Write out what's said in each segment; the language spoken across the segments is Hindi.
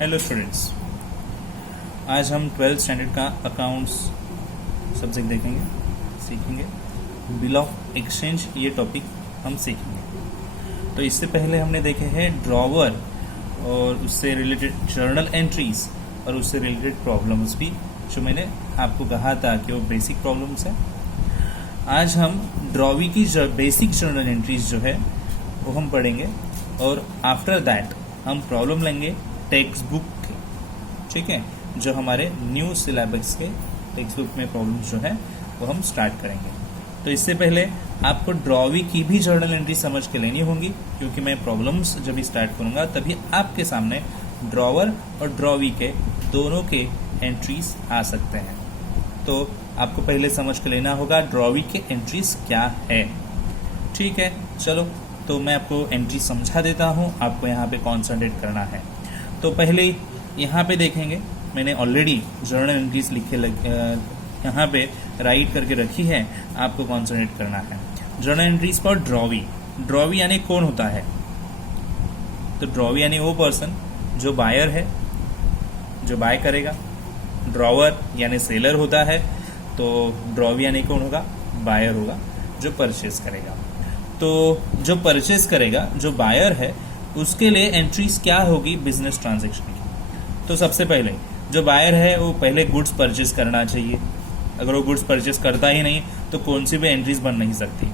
हेलो स्टूडेंट्स, आज हम 12th स्टैंडर्ड का अकाउंट्स सब्जेक्ट सीखेंगे। बिल ऑफ एक्सचेंज ये टॉपिक हम सीखेंगे। तो इससे पहले हमने देखे हैं ड्रॉवर और उससे रिलेटेड जर्नल एंट्रीज और उससे रिलेटेड प्रॉब्लम्स भी, जो मैंने आपको कहा था कि वो बेसिक प्रॉब्लम्स है। आज हम ड्रॉवी की बेसिक जर्नल एंट्रीज जो है वो हम पढ़ेंगे और आफ्टर दैट हम प्रॉब्लम लेंगे टेक्स्ट बुक के, ठीक है, जो हमारे न्यू सिलेबस के टेक्स्ट बुक में प्रॉब्लम्स जो है वो हम स्टार्ट करेंगे। तो इससे पहले आपको ड्रॉवी की भी जर्नल एंट्री समझ के लेनी होंगी, क्योंकि मैं प्रॉब्लम्स जब स्टार्ट करूंगा तभी आपके सामने ड्रॉवर और ड्रॉवी के दोनों के एंट्रीज आ सकते हैं। तो आपको पहले समझ के लेना होगा ड्रॉवी के एंट्रीज क्या है। ठीक है, चलो तो मैं आपको एंट्री समझा देता हूँ, आपको यहाँ पे कॉन्सेंट्रेट करना है। तो पहले यहाँ पे देखेंगे, मैंने ऑलरेडी जर्नल एंट्रीज यहाँ पे राइट करके रखी है, आपको कॉन्सेंट्रेट करना है। Journal entries for drawee. Drawee यानी कौन होता है? तो ड्रॉवी यानी वो पर्सन जो बायर है, जो बाय करेगा। ड्रॉवर यानी सेलर होता है, तो ड्रॉवी यानी कौन होगा? बायर होगा, जो परचेस करेगा। तो जो परचेस करेगा, जो बायर है, उसके लिए एंट्रीज क्या होगी? बिजनेस ट्रांजैक्शन की। तो सबसे पहले जो बायर है वो पहले गुड्स परचेस करना चाहिए। अगर वो गुड्स परचेस करता ही नहीं तो कौन सी भी एंट्रीज बन नहीं सकती।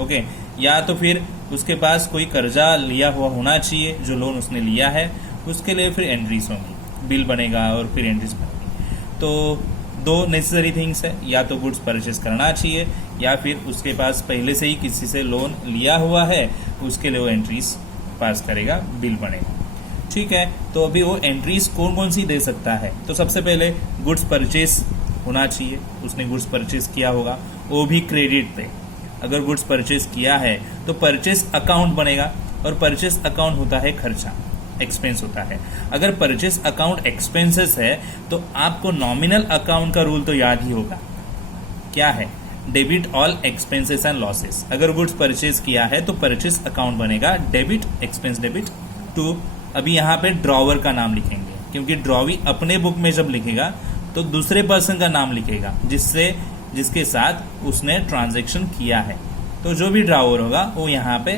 ओके, या तो फिर उसके पास कोई कर्जा लिया हुआ होना चाहिए, जो लोन उसने लिया है, उसके लिए फिर एंट्रीज होंगी, बिल बनेगा और फिर एंट्रीज बनेगी। तो दो नेसेसरी थिंग्स है, या तो गुड्स परचेस करना चाहिए या फिर उसके पास पहले से ही किसी से लोन लिया हुआ है, उसके लिए वो एंट्रीज पास करेगा, बिल बनेगा। ठीक है, तो अभी वो एंट्रीज कौन कौन सी दे सकता है? तो सबसे पहले गुड्स परचेस होना चाहिए, उसने गुड्स परचेस किया होगा, वो भी क्रेडिट पे। अगर गुड्स परचेस किया है तो परचेस अकाउंट बनेगा, और परचेस अकाउंट होता है खर्चा, एक्सपेंस होता है। अगर परचेस अकाउंट एक्सपेंसेस है तो आपको नॉमिनल अकाउंट का रूल तो याद ही होगा, क्या है? Debit all expenses and losses. अगर गुड्स परचेस किया है तो परचेस अकाउंट बनेगा डेबिट, एक्सपेंस डेबिट टू। अभी यहाँ पे ड्रॉवर का नाम लिखेंगे, क्योंकि ड्रॉवी अपने बुक में जब लिखेगा तो दूसरे पर्सन का नाम लिखेगा, जिसके साथ उसने ट्रांजैक्शन किया है। तो जो भी ड्रॉवर होगा वो यहाँ पे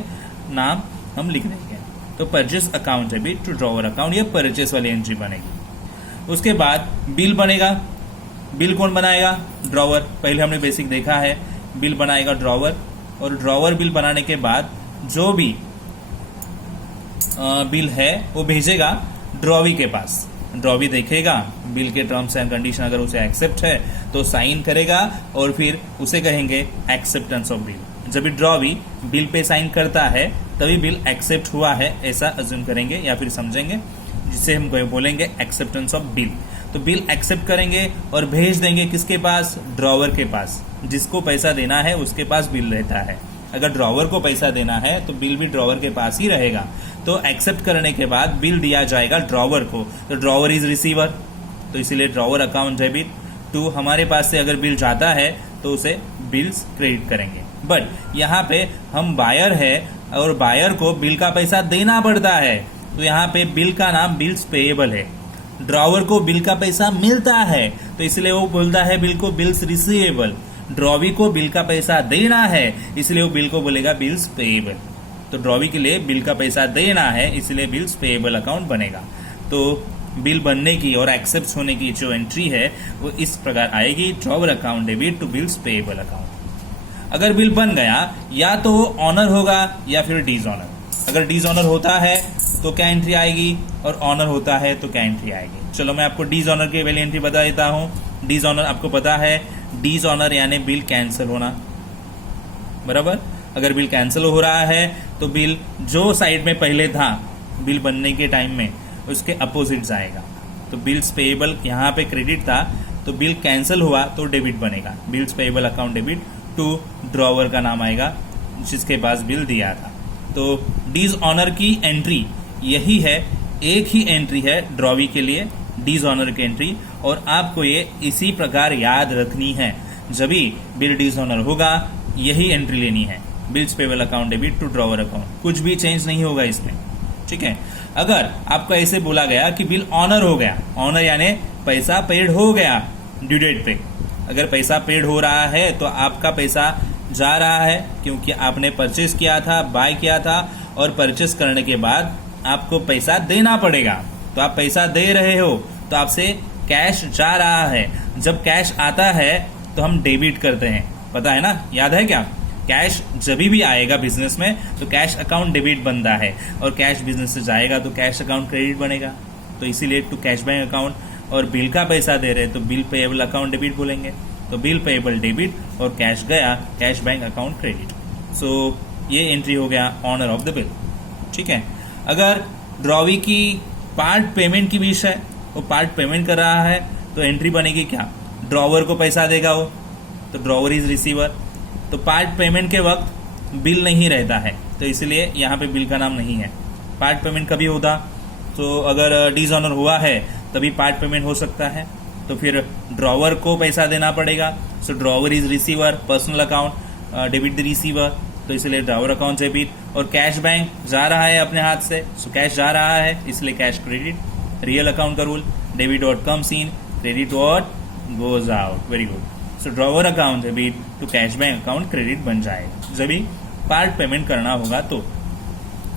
नाम हम लिख देंगे। तो purchase account debit to drawer account, ये परचेस वाली एंट्री बनेगी। उसके बाद बिल बनेगा। बिल कौन बनाएगा? ड्रॉवर। पहले हमने बेसिक देखा है, बिल बनाएगा ड्रॉवर, और ड्रॉवर बिल बनाने के बाद जो भी बिल है वो भेजेगा ड्रॉवी के पास। ड्रॉवी देखेगा बिल के टर्म्स एंड कंडीशन, अगर उसे एक्सेप्ट है तो साइन करेगा और फिर उसे कहेंगे एक्सेप्टेंस ऑफ बिल। जब भी ड्रॉवी बिल पे साइन करता है तभी बिल एक्सेप्ट हुआ है, ऐसा अज्यूम करेंगे या फिर समझेंगे, जिसे हम बोलेंगे एक्सेप्टेंस ऑफ बिल। तो बिल एक्सेप्ट करेंगे और भेज देंगे किसके पास? ड्रॉवर के पास। जिसको पैसा देना है उसके पास बिल रहता है। अगर ड्रॉवर को पैसा देना है तो बिल भी ड्रॉवर के पास ही रहेगा। तो एक्सेप्ट करने के बाद बिल दिया जाएगा ड्रॉवर को, तो ड्रॉवर इज रिसीवर, तो इसीलिए ड्रॉवर अकाउंट डेबिट टू। हमारे पास से अगर बिल जाता है तो उसे बिल्स क्रेडिट करेंगे। बट यहाँ पे हम बायर है और बायर को बिल का पैसा देना पड़ता है, तो यहाँ पे बिल का नाम बिल्स पेएबल है। ड्रॉवर को बिल का पैसा मिलता है तो इसलिए वो बोलता है बिल को बिल्स रिसीवेबल। ड्रॉवी को बिल का पैसा देना है इसलिए वो बिल को बोलेगा बिल्स पेएबल। तो ड्रॉवी के लिए बिल का पैसा देना है इसलिए बिल्स पेएबल अकाउंट बनेगा। तो बिल बनने की और एक्सेप्ट होने की जो एंट्री है वो इस प्रकार आएगी, drawer account debit to bills payable account. अगर बिल बन गया या तो वो ऑनर होगा या फिर डिसऑनर। अगर डिसऑनर होता है तो क्या एंट्री आएगी, और ऑनर होता है तो क्या एंट्री आएगी? चलो मैं आपको डिसऑनर की पहले एंट्री बता देता हूँ। डिसऑनर आपको पता है, डिसऑनर यानी बिल कैंसिल होना, बराबर। अगर बिल कैंसिल हो रहा है तो बिल जो साइड में पहले था बिल बनने के टाइम में उसके अपोजिट जाएगा। तो बिल्स पेएबल यहाँ पे क्रेडिट था, तो बिल कैंसिल हुआ तो डेबिट बनेगा, bills payable account debit to. Drawer का नाम आएगा जिसके पास बिल दिया था। तो डिसऑनर की एंट्री यही है, एक ही एंट्री है ड्रॉवी के लिए, डिसऑनर की एंट्री, और आपको ये इसी प्रकार याद रखनी है। जब भी बिल डिसऑनर होगा यही एंट्री लेनी है, bills payable account debit to drawer account, कुछ भी चेंज नहीं होगा इसमें। ठीक है, अगर आपको ऐसे बोला गया कि बिल ऑनर हो गया, ऑनर यानी पैसा पेड हो गया ड्यू डेट पे, अगर पैसा पेड हो रहा है तो आपका पैसा जा रहा है क्योंकि आपने परचेस किया था, बाय किया था, और परचेस करने के बाद आपको पैसा देना पड़ेगा। तो आप पैसा दे रहे हो तो आपसे कैश जा रहा है। जब कैश आता है तो हम डेबिट करते हैं, पता है ना, याद है क्या? कैश जब भी आएगा बिजनेस में तो कैश अकाउंट डेबिट बनता है, और कैश बिजनेस से जाएगा तो कैश अकाउंट क्रेडिट बनेगा। तो इसीलिए टू कैश बैंक अकाउंट, और बिल का पैसा दे रहे तो बिल पेएबल अकाउंट डेबिट बोलेंगे। तो बिल पेएबल डेबिट और कैश गया कैश बैंक अकाउंट क्रेडिट। सो ये एंट्री हो गया ऑनर ऑफ द बिल। ठीक है। अगर ड्रॉवी की पार्ट पेमेंट की विषय है, वो पार्ट पेमेंट कर रहा है तो एंट्री बनेगी क्या? ड्रॉवर को पैसा देगा वो, तो ड्रॉवर इज रिसीवर। तो पार्ट पेमेंट के वक्त बिल नहीं रहता है, तो इसलिए यहाँ पे बिल का नाम नहीं है। पार्ट पेमेंट कभी होता तो अगर डिसऑनर हुआ है तभी पार्ट पेमेंट हो सकता है, तो फिर ड्रॉवर को पैसा देना पड़ेगा। So drawer is receiver, personal account debit the receiver, तो इसलिए ड्रॉवर अकाउंट डेबिट। और कैश बैंक जा रहा है अपने हाथ से, सो कैश जा रहा है इसलिए कैश क्रेडिट। रियल अकाउंट का rule, debit what comes in, credit what goes out. Very good. So drawer account debit to cash bank account credit बन जाएगा जब भी पार्ट पेमेंट करना होगा। तो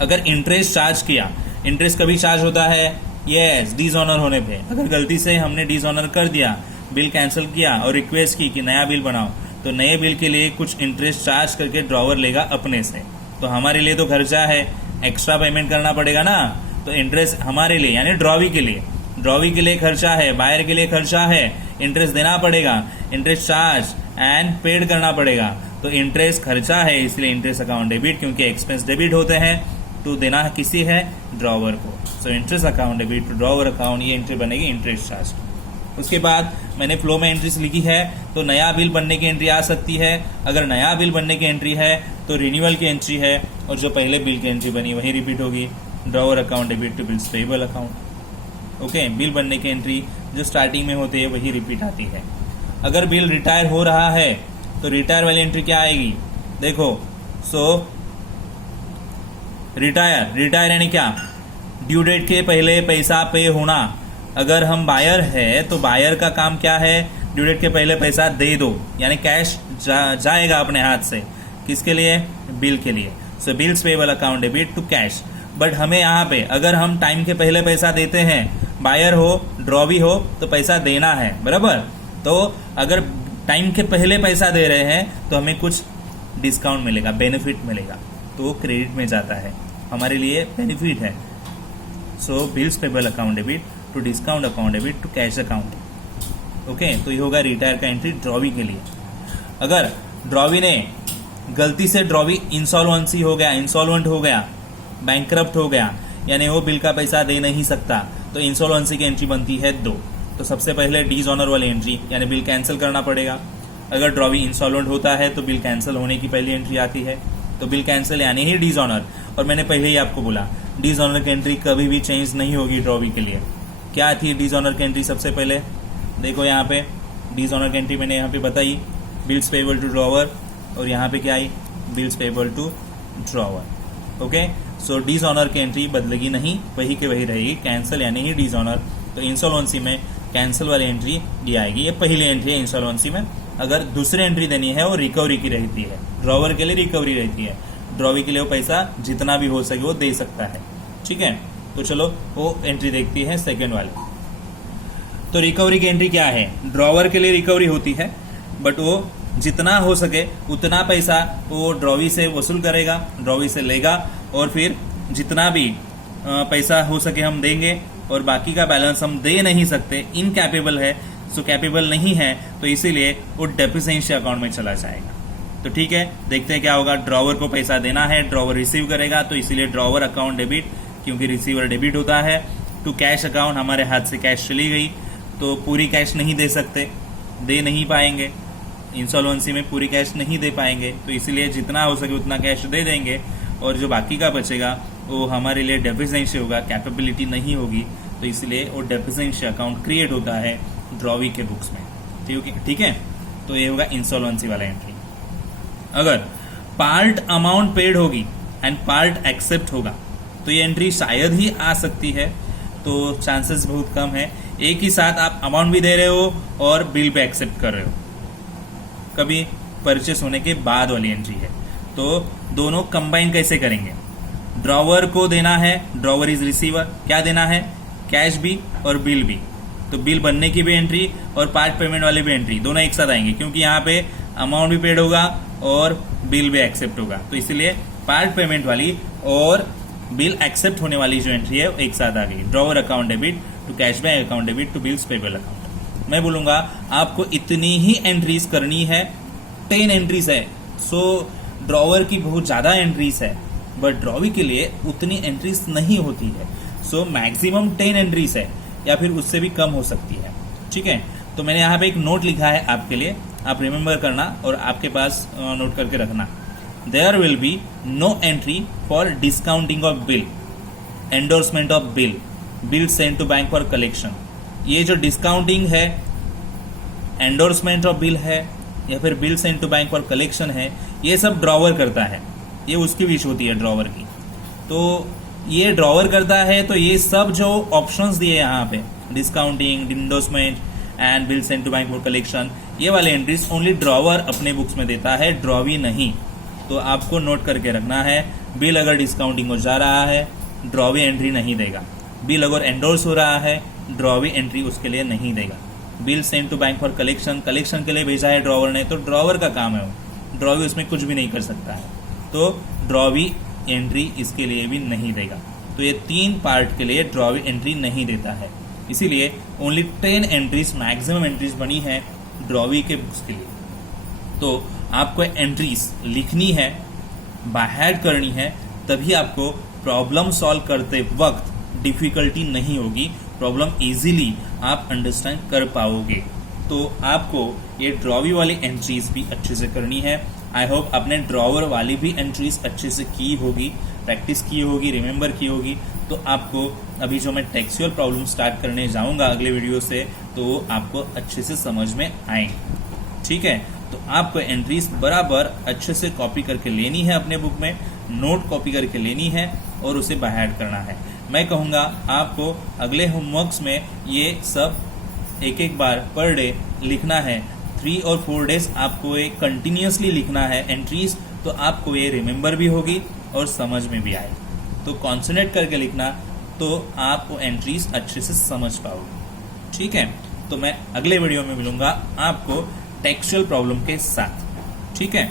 अगर इंटरेस्ट चार्ज किया, इंटरेस्ट कभी चार्ज होता है? यस, डिसऑनर होने पे। अगर गलती से हमने डिसऑनर कर दिया, बिल कैंसिल किया और रिक्वेस्ट की कि नया बिल बनाओ, तो नए बिल के लिए कुछ इंटरेस्ट चार्ज करके ड्रॉवर लेगा अपने से। तो हमारे लिए तो खर्चा है, एक्स्ट्रा पेमेंट करना पड़ेगा ना। तो इंटरेस्ट हमारे लिए यानी ड्रॉवी के लिए, ड्रॉवी के लिए खर्चा है, बायर के लिए खर्चा है, इंटरेस्ट देना पड़ेगा, इंटरेस्ट चार्ज एंड पेड करना पड़ेगा। तो इंटरेस्ट खर्चा है इसलिए इंटरेस्ट अकाउंट डेबिट, क्योंकि एक्सपेंस डेबिट होते हैं तो देना किसी है? ड्रॉवर को। So interest account debit to drawer account, ये एंट्री बनेगी इंटरेस्ट चार्ज। उसके बाद मैंने फ्लो में एंट्रीज लिखी है, तो नया बिल बनने की एंट्री आ सकती है। अगर नया बिल बनने की एंट्री है तो रिन्यूअल की एंट्री है, और जो पहले बिल की एंट्री बनी वही रिपीट होगी। Drawer account debit to bills payable account. Okay, bill बनने की एंट्री जो स्टार्टिंग में होती है वही रिपीट आती है। अगर बिल रिटायर हो रहा है तो रिटायर वाली एंट्री क्या आएगी? देखो, सो रिटायर यानी क्या? ड्यू डेट के पहले पैसा पे होना। अगर हम बायर है तो बायर का काम क्या है? ड्यू डेट के पहले पैसा दे दो, यानी कैश जाएगा अपने हाथ से। किसके लिए? बिल के लिए। So bills payable account debit to cash. But हमें यहाँ पे अगर हम टाइम के पहले पैसा देते हैं, बायर हो ड्रॉवी हो, तो पैसा देना है, बराबर। तो अगर टाइम के पहले पैसा दे रहे हैं तो हमें कुछ डिस्काउंट मिलेगा, बेनिफिट मिलेगा, तो वो क्रेडिट में जाता है, हमारे लिए बेनिफिट है। So bills payable account debit to discount account debit to cash account. Okay, तो ये होगा रिटायर का एंट्री ड्रॉवी के लिए। अगर ड्रॉवी ने गलती से ड्रॉवी इंसॉल्वेंसी हो गया, इंसॉल्वेंट हो गया, बैंकरप्ट हो गया, यानी वो बिल का पैसा दे नहीं सकता, तो इंसॉल्वेंसी की एंट्री बनती है 2। तो सबसे पहले डिसऑनर वाली एंट्री, यानी बिल कैंसिल करना पड़ेगा। अगर ड्रॉवी इंसॉल्वेंट होता है तो बिल कैंसिल होने की पहली एंट्री आती है, तो बिल कैंसिल यानी ही डिसऑनर। और मैंने पहले ही आपको बोला डिसऑनर की एंट्री कभी भी चेंज नहीं होगी ड्रॉवी के लिए। क्या थी डिसऑनर की एंट्री? सबसे पहले देखो यहाँ पे डिसऑनर की एंट्री मैंने यहाँ पे बताई, बिल्स पेएबल टू ड्रॉवर, और यहाँ पे क्या आई? Bills payable to drawer. Okay, so dishonour की एंट्री बदलेगी नहीं, वही के वही रहेगी, कैंसिल यानी ही डिसऑनर। तो इंसॉल्वेंसी में कैंसिल वाली एंट्री दी आएगी, ये पहली एंट्री है इंसॉल्वेंसी में। अगर दूसरी एंट्री देनी है वो रिकवरी की रहती है, ड्रॉवर के लिए रिकवरी रहती है, ड्रॉवी के लिए वो पैसा जितना भी हो सके वो दे सकता है। ठीक है, तो चलो वो एंट्री देखती है सेकेंड वाली। तो रिकवरी की एंट्री क्या है? ड्रॉवर के लिए रिकवरी होती है, बट वो जितना हो सके उतना पैसा वो ड्रॉवी से वसूल करेगा, ड्रॉवी से लेगा, और फिर जितना भी पैसा हो सके हम देंगे, और बाकी का बैलेंस हम दे नहीं सकते, इनकैपेबल है, सो कैपेबल नहीं है, तो इसीलिए वो डेफिशिएंसी अकाउंट में चला जाएगा। तो ठीक है, देखते हैं क्या होगा। ड्रॉवर को पैसा देना है, ड्रॉवर रिसीव करेगा, तो इसीलिए ड्रॉवर अकाउंट डेबिट, क्योंकि रिसीवर डेबिट होता है। टू कैश अकाउंट, हमारे हाथ से कैश चली गई, तो पूरी कैश नहीं दे सकते, दे नहीं पाएंगे, इंसॉल्वेंसी में पूरी कैश नहीं दे पाएंगे, तो इसीलिए जितना हो सके उतना कैश दे देंगे, और जो बाकी का बचेगा वो हमारे लिए डेफिशिएंसी होगा, कैपेबिलिटी नहीं होगी, तो इसलिए वो डेफिशिएंसी अकाउंट क्रिएट होता है ड्रॉवी के बुक्स में। ठीक है, तो ये होगा इंसॉल्वेंसी वाला एंट्री। अगर पार्ट अमाउंट पेड होगी एंड पार्ट एक्सेप्ट होगा, तो तो ये एंट्री शायद ही आ सकती है, तो चांसेस बहुत कम है। एक ही साथ आप अमाउंट भी दे रहे हो और बिल भी एक्सेप्ट कर रहे हो, कभी परचेस होने के बाद वाली एंट्री है। तो दोनों कंबाइन कैसे करेंगे? ड्रॉवर को देना है, ड्रॉवर इज रिसीवर, क्या देना है? कैश भी और बिल भी। तो बिल बनने की भी एंट्री और पार्ट पेमेंट वाली भी एंट्री दोनों एक साथ आएंगे, क्योंकि यहाँ पे अमाउंट भी पेड होगा और बिल भी एक्सेप्ट होगा। तो इसलिए पार्ट पेमेंट वाली और बिल एक्सेप्ट होने वाली जो एंट्री है वो एक साथ आ गई। Drawer account debit to cash bank account debit to bills payable account. मैं बोलूंगा आपको इतनी ही एंट्रीज करनी है, 10 एंट्रीज है। सो ड्रॉवर की बहुत ज्यादा एंट्रीज है, बट ड्रॉवी के लिए उतनी एंट्रीज नहीं होती है। सो मैक्सिमम 10 एंट्रीज है, या फिर उससे भी कम हो सकती है। ठीक है, तो मैंने यहाँ पे एक नोट लिखा है आपके लिए, आप रिमेंबर करना और आपके पास नोट करके रखना। There will be no entry for discounting of bill, endorsement of bill, bill send to bank for collection. ये जो डिस्काउंटिंग है, एंडोर्समेंट ऑफ बिल है, या फिर bill send to bank for collection है, ये सब ड्रॉवर करता है, ये उसकी विश होती है ड्रॉवर की। तो ये ड्रॉवर करता है, तो ये सब जो ऑप्शंस दिए यहाँ पे, discounting, endorsement and bill send to bank for collection, ये वाले एंट्रीज ओनली ड्रॉवर अपने बुक्स में देता है, ड्रॉवी नहीं। तो आपको नोट करके रखना है, बिल अगर डिस्काउंटिंग हो जा रहा है, ड्रॉवी एंट्री नहीं देगा। बिल अगर एंडोर्स हो रहा है, ड्रॉवी एंट्री उसके लिए नहीं देगा। Bill send to bank for collection, collection के लिए भेजा है ड्रॉवर ने, तो ड्रॉवर का काम है वो, ड्रॉवी उसमें कुछ भी नहीं कर सकता है। तो ड्रॉवी एंट्री इसके लिए भी नहीं देगा। तो ये 3 पार्ट के लिए ड्रॉवी एंट्री नहीं देता है, इसीलिए ओनली 10 एंट्रीज मैक्सिमम एंट्रीज बनी है ड्रॉवी के बुक्स के लिए। तो आपको एंट्रीज लिखनी है, बाय हैंड करनी है, तभी आपको प्रॉब्लम सॉल्व करते वक्त डिफिकल्टी नहीं होगी, प्रॉब्लम इजीली आप अंडरस्टैंड कर पाओगे। तो आपको ये ड्रॉवी वाली एंट्रीज भी अच्छे से करनी है। आई होप आपने ड्रॉवर वाली भी एंट्रीज अच्छे से की होगी, प्रैक्टिस की होगी, रिमेंबर की होगी। तो आपको अभी जो मैं टेक्सचुअल प्रॉब्लम स्टार्ट करने जाऊंगा अगले वीडियो से, तो आपको अच्छे से समझ में आएंगे। ठीक है, तो आपको एंट्रीज बराबर अच्छे से कॉपी करके लेनी है, अपने बुक में नोट कॉपी करके लेनी है और उसे बाय हार्ट करना है। मैं कहूँगा आपको अगले होमवर्क्स में ये सब एक बार पर डे लिखना है। 3 और 4 डेज आपको ये कंटिन्यूसली लिखना है एंट्रीज, तो आपको ये रिमेंबर भी होगी और समझ में भी आएगी। तो कॉन्संट्रेट करके लिखना, तो आप वो एंट्रीज अच्छे से समझ पाओगे। ठीक है, तो मैं अगले वीडियो में मिलूंगा आपको टेक्सचुअल प्रॉब्लम के साथ। ठीक है।